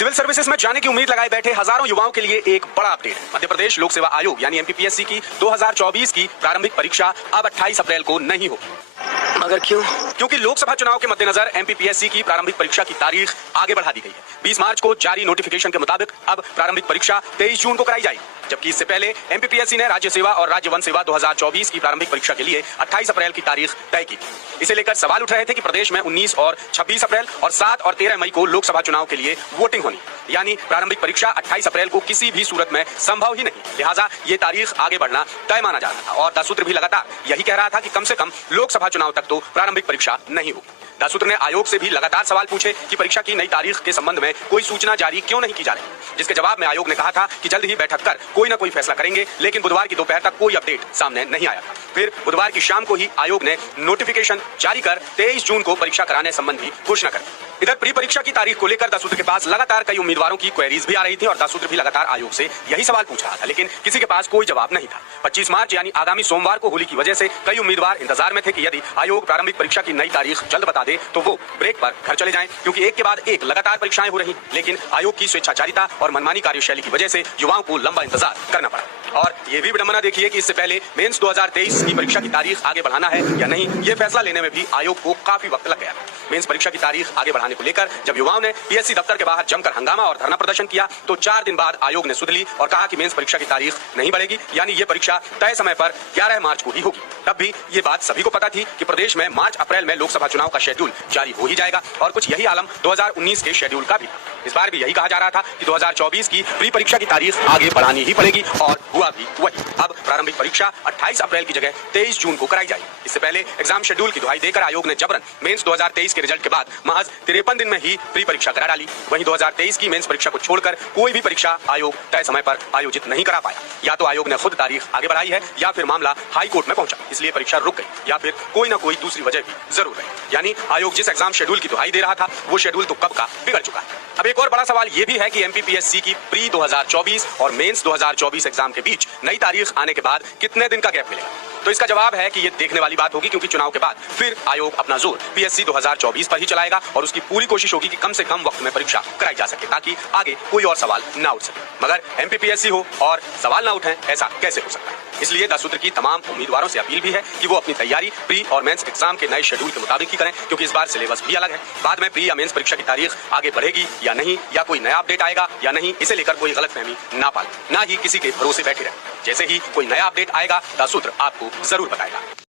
Civil services में जाने की उम्मीद लगाए बैठे हजारों युवाओं के लिए एक बड़ा अपडेट है। मध्य प्रदेश लोक सेवा आयोग यानी एमपीपीएससी की 2024 की प्रारंभिक परीक्षा अब 28 अप्रैल को नहीं होगी। मगर क्यों? क्योंकि लोकसभा चुनाव के मद्देनजर एमपीपीएससी की प्रारंभिक परीक्षा की तारीख आगे बढ़ा दी गई है। 20 मार्च को जारी नोटिफिकेशन के मुताबिक अब प्रारंभिक परीक्षा 23 जून को कराई जाएगी, जबकि इससे पहले एमपीपीएससी ने राज्य सेवा और राज्य वन सेवा 2024 की प्रारंभिक परीक्षा के लिए 28 अप्रैल की तारीख तय की। इसे लेकर सवाल उठ रहे थे कि प्रदेश में 19 और 26 अप्रैल और 7 और 13 मई को लोकसभा चुनाव के लिए वोटिंग होनी, यानी प्रारंभिक परीक्षा 28 अप्रैल को किसी भी सूरत में संभव ही नहीं। लिहाजा ये तारीख आगे बढ़ना तय माना जा रहा था और दासूत्र भी लगातार यही कह रहा था कि कम से कम लोकसभा चुनाव तक तो प्रारंभिक परीक्षा नहीं होगी। दासूत्र ने आयोग से भी लगातार सवाल पूछे कि परीक्षा की नई तारीख के संबंध में कोई सूचना जारी क्यों नहीं की जा रही, जिसके जवाब में आयोग ने कहा था कि जल्द ही बैठक कर कोई ना कोई फैसला करेंगे, लेकिन बुधवार की दोपहर तक कोई अपडेट सामने नहीं आया था। फिर बुधवार की शाम को ही आयोग ने नोटिफिकेशन जारी कर 23 जून को परीक्षा कराने संबंधी घोषणा कर दी। इधर प्री परीक्षा की तारीख को लेकर दासूत्र के पास लगातार कई उम्मीदवारों की क्वेरीज भी आ रही थी और दासूत्र भी लगातार आयोग से यही सवाल पूछ रहा था, लेकिन किसी के पास कोई जवाब नहीं था। 25 मार्च यानी आगामी सोमवार को होली की वजह से कई उम्मीदवार इंतजार में थे कि यदि आयोग प्रारंभिक परीक्षा की नई तारीख जल्द बता दे तो वो ब्रेक पर घर चले जाएं, क्योंकि एक के बाद एक लगातार परीक्षाएं हो रही, लेकिन आयोग की स्वेच्छाचारिता और मनमानी कार्यशैली की वजह से युवाओं को लंबा इंतजार करना पड़ा। और ये भी विडंबना देखिए कि इससे पहले मेंस 2023 की परीक्षा की तारीख आगे बढ़ाना है या नहीं, ये फैसला लेने में भी आयोग को काफी वक्त लग गया। मेंस परीक्षा की तारीख आगे बढ़ाने को लेकर जब युवाओं ने पीएससी दफ्तर के बाहर जमकर हंगामा और धरना प्रदर्शन किया तो 4 दिन बाद आयोग ने सुध ली और कहा कि मेंस परीक्षा की तारीख नहीं बढ़ेगी, यानी ये परीक्षा तय समय पर 11 मार्च को ही होगी। तब भी ये बात सभी को पता थी कि प्रदेश में मार्च अप्रैल में लोकसभा चुनाव का शेड्यूल जारी हो ही जाएगा और कुछ यही आलम 2019 के शेड्यूल का भी था। इस बार भी यही कहा जा रहा था कि 2024 की प्री परीक्षा की तारीख आगे बढ़ानी ही पड़ेगी और हुआ भी वही। अब प्रारंभिक परीक्षा 28 अप्रैल की जगह 23 जून को कराई जाएगी। इससे पहले एग्जाम शेड्यूल की दुहाई देकर आयोग ने जबरन मेंस 2023 के रिजल्ट के बाद महज 53 दिन में ही प्री परीक्षा करा डाली। वहीं 2023 की मेंस परीक्षा को छोड़कर कोई भी परीक्षा आयोग तय समय पर आयोजित नहीं करा पाया। या तो आयोग ने खुद तारीख आगे बढ़ाई है या फिर मामला हाई कोर्ट में पहुंचा, इसलिए परीक्षा रुक गई, या फिर कोई ना कोई दूसरी वजह भी जरूर रही। यानी आयोग जिस एग्जाम शेड्यूल की दुहाई दे रहा था वो शेड्यूल तो कब का बिगड़ चुका है। अब एक और बड़ा सवाल ये भी है कि एमपीपीएससी की प्री 2024 और मेंस 2024 एग्जाम के बीच नई तारीख आने के बाद कितने दिन का गैप मिलेगा। तो इसका जवाब है कि ये देखने वाली बात होगी, क्योंकि चुनाव के बाद फिर आयोग अपना जोर पीएससी 2024 पर ही चलाएगा और उसकी पूरी कोशिश होगी कि कम से कम वक्त में परीक्षा कराई जा सके, ताकि आगे कोई और सवाल ना उठ सके। मगर एमपीपीएससी हो और सवाल ना उठे, ऐसा कैसे हो सकता है। इसलिए दासूत्र की तमाम उम्मीदवारों से अपील भी है कि वो अपनी तैयारी प्री और मेंस एग्जाम के नए शेड्यूल के मुताबिक ही करें, क्योंकि इस बार सिलेबस भी अलग है। बाद में प्री या मेंस परीक्षा की तारीख आगे बढ़ेगी या नहीं, या कोई नया अपडेट आएगा या नहीं, इसे लेकर कोई गलतफहमी ना पाले, ना ही किसी के भरोसे बैठे रहे। जैसे ही कोई नया अपडेट आएगा दासूत्र आपको जरूर बताएगा।